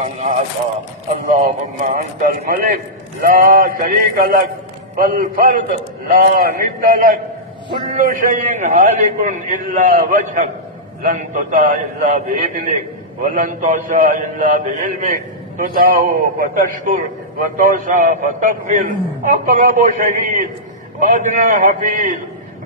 من أعطى. اللهم أنت الملك لا شريك لك والفرد لا ند لك، كل شيء هالك إلا وجهك، لن تطاع إلا بإذنك ولن تعصى إلا بعلمك، تدعو فتشكر وتعصى فتغفر. أقرب شهيد وأدنى حفيظ،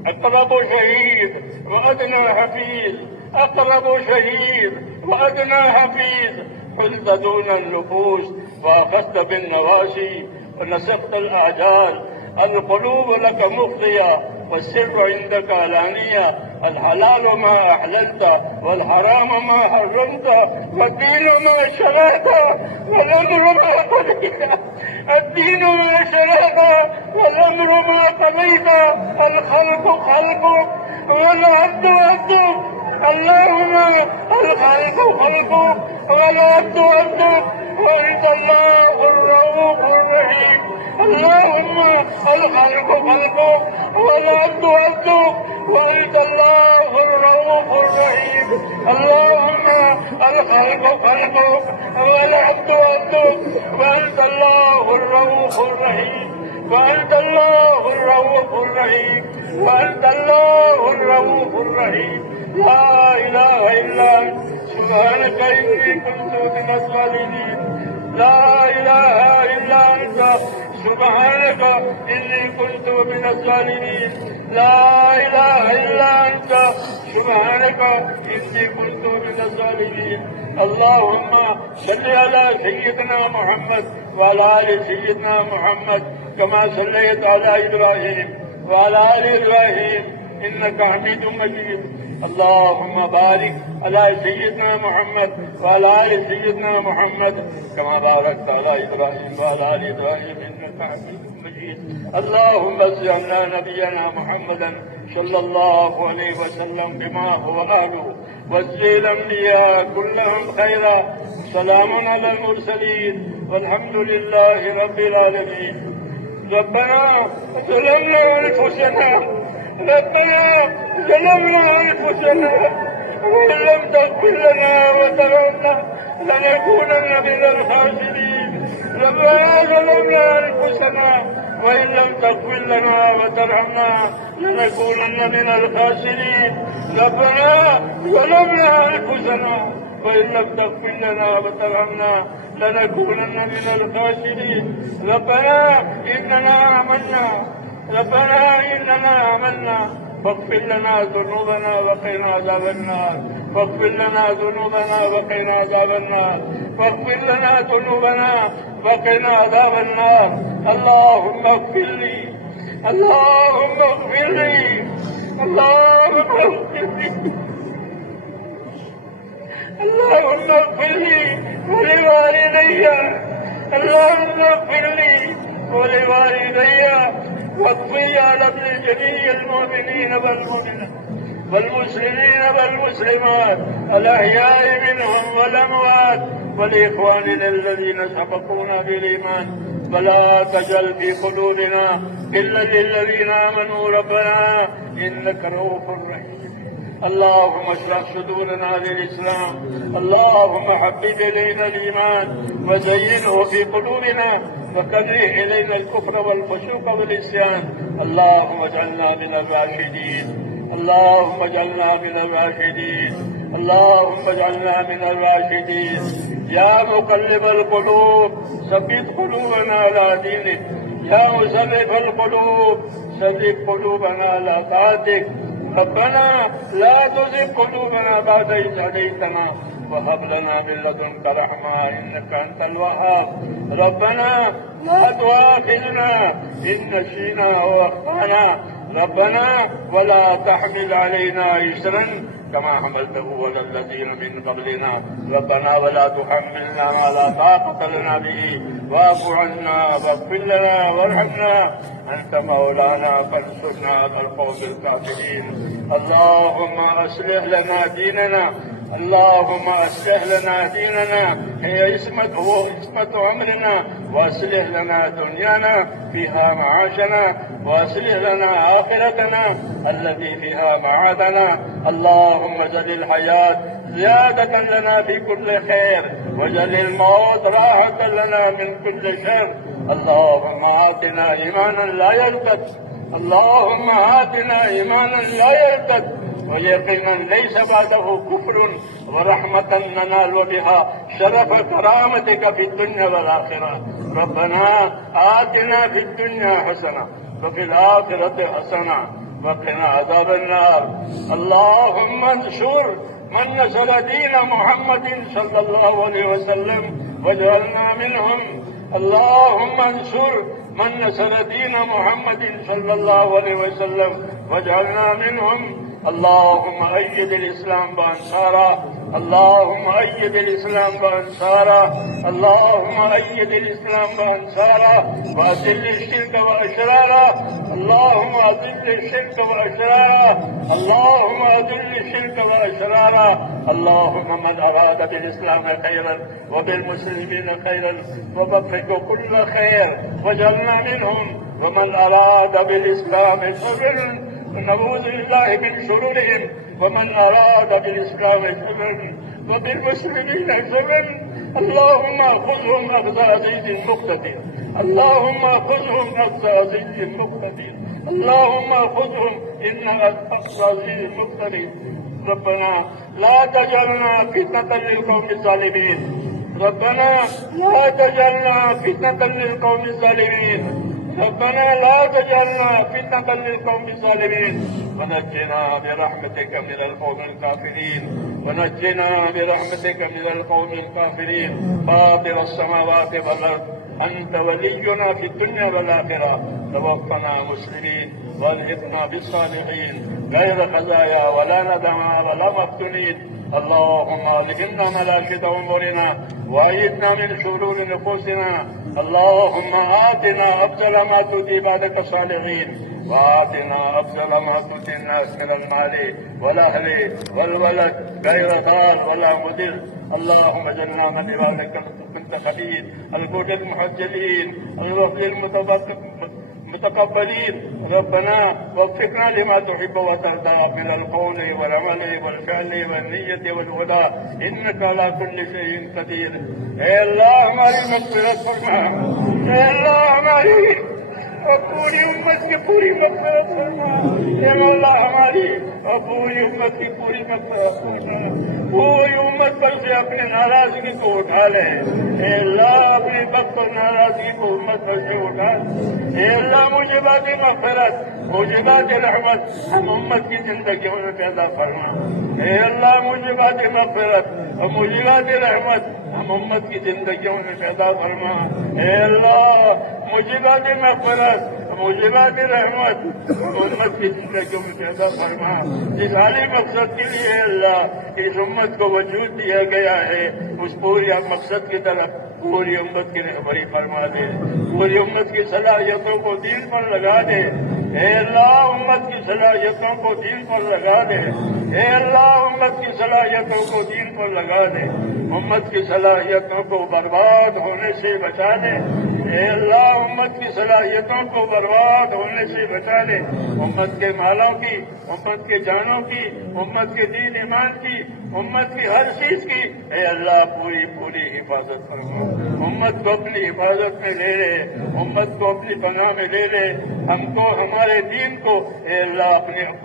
أقرب شهيد وأدنى حفيظ، أقرب شهيد وأدنى حفيظ. حلت دون النفوس وأخذت بالنواسي ونسخت الأعجال. القلوب لك مفضية والسر عندك علانية. الحلال ما أحللت والحرام ما حرمت، والدين ما شرعت والأمر ما قضيت. الدين ما شرعت والأمر ما قضيت. الخلق خلقك والعبد عبدك. اللهم الخلق خلقك والعبد عبدك، وأنت الله الرؤوف الرحيم. اللهم الخلق خلقك والعبد عبدك، وأنت الله الرؤوف الرحيم. اللهم الخلق خلقك والعبد عبدك، وأنت الله الرؤوف الرحيم. وأنت الله الرؤوف الرحيم. وأنت الله الرؤوف الرحيم. لا إله إلا أنت سبحانك إني كنت من الظالمين. لا إله إلا أنت سبحانك إني كنت من الظالمين. لا إله إلا أنت سبحانك إني كنت من الظالمين. اللهم صل على سيدنا محمد وعلى آل سيدنا محمد كما صليت على إبراهيم وعلى آل إبراهيم إنك حميد مجيد. اللهم بارك على سيدنا محمد وعلى آل سيدنا محمد كما باركت على إبراهيم وعلى آل إبراهيم إنك حميد مجيد. اللهم صل على نبينا محمد صلى الله عليه وسلم بما هو أهله، واسقي الأنبياء كلهم خيرا. سلام على المرسلين والحمد لله رب العالمين. ربنا ظلمنا أنفسنا، ربنا ظلمنا أنفسنا، وإن لم تغفر لنا وترحمنا لنكونن من الخاسرين. ربنا ظلمنا أنفسنا وإن لم تغفر لنا وترحمنا لنكونن من الخاسرين. ربنا ظلمنا أنفسنا وإن لم تغفر لنا وترحمنا لنكونن من الخاسرين. ربنا إننا آمنا فاغفر لنا ذنوبنا وقنا عذاب النار. فاغفر لنا ذنوبنا وقنا عذاب النار. فاغفر لنا ذنوبنا وقنا عذاب النار. اللهم اغفر لي، اللهم اغفر لي، اللهم اغفر لي، اللهم اغفر لي ولوالدي. اللهم اغفر لي ولوالدي، واغفر على ابن جميع المؤمنين والمؤمنات والمسلمين والمسلمات الأحياء منهم والأموات، ولإخواننا الذين سبقونا بالإيمان. ولا تجعل في قلوبنا إلا للذين آمنوا ربنا إنك رؤوف رحيم. اللهم اشرح صدورنا للإسلام. اللهم حبب إلينا الإيمان وزينه في قلوبنا، وكره إلينا الكفر والفسوق والعصيان. اللهم اجعلنا من الراشدين. اللهم اجعلنا من الراشدين. اللهم اجعلنا من الراشدين. يا مقلب القلوب ثبت قلوبنا على دينك. يا مصرف القلوب ثبت قلوبنا على طاعتك. ربنا لا تزغ قلوبنا بعد إذ هديتنا وهب لنا من لدنك رحمة إنك أنت الوهاب. ربنا لا تؤاخذنا إن نسينا أو أخطأنا. ربنا ولا تحمل علينا إصرا كما حملته على الذين من قبلنا. ربنا ولا تحملنا ما لا طاقة لنا به واعف عنا واغفر لنا وارحمنا أنت مولانا فانصرنا على القوم الكافرين. اللهم أصلح لنا ديننا. اللهم أصلح لنا ديننا هي عصمة عمرنا، وأصلح لنا دنيانا فيها معاشنا، وأصلح لنا آخرتنا التي فيها معادنا. اللهم اجعل الحياة زيادة لنا في كل خير، واجعل الموت راحة لنا من كل شر. اللهم آتنا إيمانا لا يرتد، اللهم آتنا إيمانا لا يرتد، ويقينا ليس بعده كفر، ورحمة ننال بها شرف كرامتك في الدنيا والآخرة. ربنا آتنا في الدنيا حسنة وفي الآخرة حسنة وقنا عذاب النار. اللهم انصر من نصر دين محمد صلى الله عليه وسلم واجعلنا منهم. اللهم انصر من نصر دين محمد صلى الله عليه وسلم واجعلنا منهم. اللهم أيد الإسلام بأنصاره، اللهم أيد الإسلام بأنصاره، اللهم أيد الإسلام بأنصاره، وأذل الشرك وأشراره. اللهم أذل الشرك وأشراره، اللهم أذل الشرك وأشراره. اللهم من أراد بالإسلام خيرا وبالمسلمين خيرا فوفقه كل خير واجعلنا منهم، ومن أراد بالإسلام شرا نعوذ بالله من شرورهم، ومن أراد بالإسلام شرا وبالمسلمين شرا اللهم خذهم أخذ عزيز مقتدر، اللهم خذهم أخذ عزيز مقتدر، اللهم خذهم إنك أخذ عزيز مقتدر. ربنا لا تجعلنا فتنة للقوم الظالمين، ربنا لا تجعلنا فتنة للقوم الظالمين، ربنا لا تجعلنا فتنة للقوم الظالمين، ونجنا برحمتك من القوم الكافرين، ونجنا برحمتك من القوم الكافرين. فاطر السماوات والأرض أنت ولينا في الدنيا والآخرة، توفنا مسلمين والحقنا بالصالحين غير خزايا ولا ندما ولا مفتونين. اللهم الهمنا ملاشد امورنا واعذنا من شرور نفوسنا. اللهم آتنا أفضل ما تؤتي عبادك الصالحين، وآتنا أفضل ما تؤتي الناس من المال والأهل والولد غير ضار ولا مضر. اللهم اجعلنا من عبادك المنتخبين الهدى المحجلين الوفد المتقبلين. ربنا وفقنا لما تحب وترضى من القول والعمل والفعل والنية والهدى، انك على كل شيء قدير. اے اللہ ہماری مغفرت فرما، اے اللہ ہماری اور پوری امت کی پوری مغفرت فرما، اے مولا ہماری اور پوری امت کی پوری مغفرت فرما. پوری امت پر سے اپنے ناراضگی کو اٹھا لے، اے اللہ اپنی بخت اور ناراضگی کو امت پر سے اٹھا لے. اے اللہ موجبات مغفرت موجبات رحمت ہم امت کی زندگیوں میں پیدا فرما. اے اللہ موجبات مغفرت اور موجبات رحمت ہم امت کی زندگیوں میں پیدا فرما. اے اللہ موجبات مغفرت موجبات رحمت امت کی زندگیوں میں پیدا فرما. جس عالی مقصد کے لیے اللہ اس امت کو وجود دیا گیا ہے، اس پوری مقصد کی طرف پوری امت کی رہبری فرما دے. پوری امت کی صلاحیتوں کو دین پر لگا دے. اے اللہ امت کی صلاحیتوں کو دین پر لگا دے. اے اللہ امت کی صلاحیتوں کو دین پر لگا دے. امت کی صلاحیتوں کو برباد ہونے سے بچا دے. اے اللہ امت کی صلاحیتوں کو برباد ہونے سے بچا دے. امت کے مالوں کی، امت کے جانوں کی، امت کے دین ایمان کی، امت کی ہر چیز کی اے اللہ پوری حفاظت فرما. امت کو اپنی حفاظت میں لے لے، امت کو اپنی پناہ میں لے لے. ہم کو ہمارے دین کو اے اللہ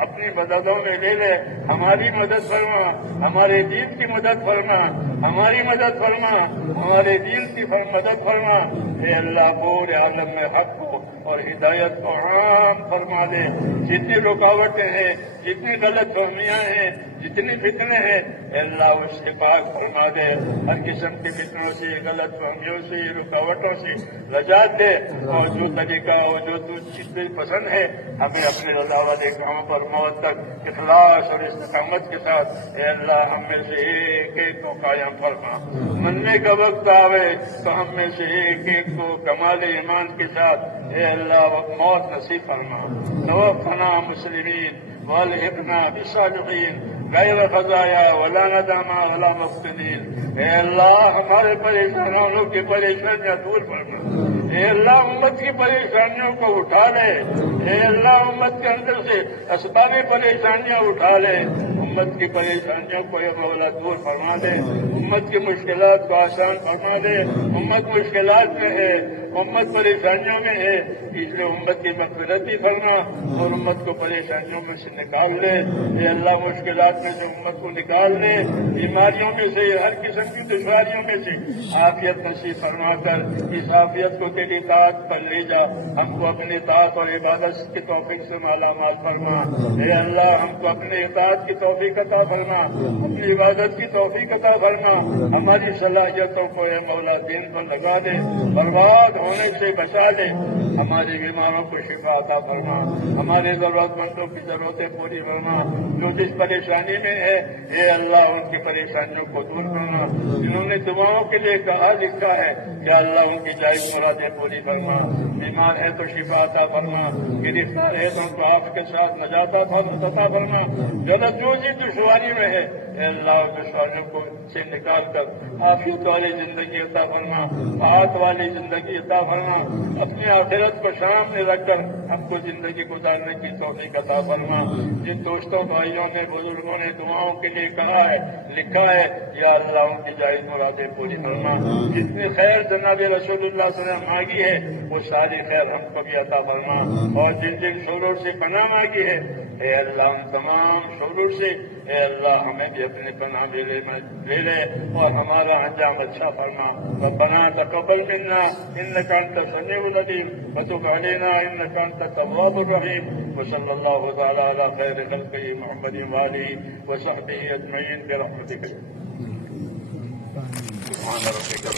اپنی مددوں میں لے لے. ہماری مدد فرما، ہمارے دین کی مدد فرما، ہماری مدد فرما، ہمارے دین کی مدد فرما. اے اللہ پورے عالم میں حق کو اور ہدایت کو عام فرما دے. جتنی رکاوٹیں ہیں، جتنی غلط فہمیاں ہیں، جتنی فتنے ہیں اے اللہ اس سے پاک فرما دے. ہر قسم کے فتنوں سے، غلط فہمیوں سے، رکاوٹوں سے نجات دے. اور جو طریقہ اور جو چیز پسند ہے ہمیں اپنے رضا والے کاموں پر موت تک اخلاص اور استقامت کے ساتھ اے اللہ ہم میں سے ایک ایک کو قائم فرما. مرنے کا وقت آوے تو ہم میں سے ایک ایک کو کمال ایمان کے ساتھ اے اللہ موت نصیب فرما. توفنا مسلمین والحقنا بالصالحین غیر خزایا ولا ندامہ ولا مفتونین. اے اللہ ہمارے پریشانوں کی پریشانیاں دور فرما. اے اللہ امت کی پریشانیوں کو اٹھا لے. اے اللہ امت کے اندر سے اسباب پریشانیاں اٹھا لے. امت کی پریشانیوں کو اے مولا دور فرما دے، امت کی مشکلات کو آسان فرما دے۔ امت مشکلات میں ہے، امت پریشانیوں میں ہے، اس لیے امت کی مغفرت بھی فرما اور امت کو پریشانیوں میں سے نکال لے۔ اے اللہ مشکلات میں سے امت کو نکال لے، بیماریوں میں سے، ہر قسم کی دشواریوں میں سے عافیت نصیب فرما کر اس عافیت کو تیری اطاعت پر لے جا۔ ہم کو اپنی اطاعت اور عبادت کی توفیق سے مالا مال فرما۔ اے اللہ ہم کو اپنے اطاعت کی توفیق عطا فرما، اپنی عبادت کی توفیق عطا فرما۔ ہماری صلاحیتوں کو اے مولا دین پر لگا دے، برباد ہونے سے بچا دے۔ ہمارے بیماروں کو شفا عطا فرما، ہمارے ضرورت مندوں کی ضرورتیں پوری فرما۔ جو جس پریشانی میں ہے اے اللہ ان کی پریشانیوں کو دور کرنا۔ جنہوں نے دعاؤں کے لیے کہا لکھا ہے یا اللہ ان کی جائز مرادیں پوری فرما۔ بیمار ہے تو شفا عطا فرما، گرفتار ہے تو ان کو آپ کے ساتھ نجات عطا فرما۔ جو جی دشواری میں ہے اے اللہ دشواریوں کو سے نکال کر عافیت والی زندگی عطا فرما، آت والی زندگی عطا فرما۔ اپنی آخرت کو سامنے رکھ کر ہم کو زندگی گزارنے کی توفیق عطا فرما۔ جن دوستوں بھائیوں نے بزرگوں نے دعاؤں کے لیے کہا ہے لکھا ہے یا اللہ ان کی جائز مرادیں پوری فرما۔ جتنی خیر جناب رسول اللہ صلی اللہ علیہ وسلم مانگی ہے وہ ساری خیر ہم کو بھی عطا فرما، اور جن جن شرور سے پناہ مانگی ہے اے اللہ ان تمام شرور سے اے اللہ ہمیں بھی اپنے پناہ لے لے اور ہمارا انجام اچھا فرما۔ ربنا تقبل منا انك انت السميع العليم وتب علينا انك انت التواب الرحيم، وصلى الله تعالى على خير خلقه محمد وآله وصحبه اجمعين برحمتك سبحان ربك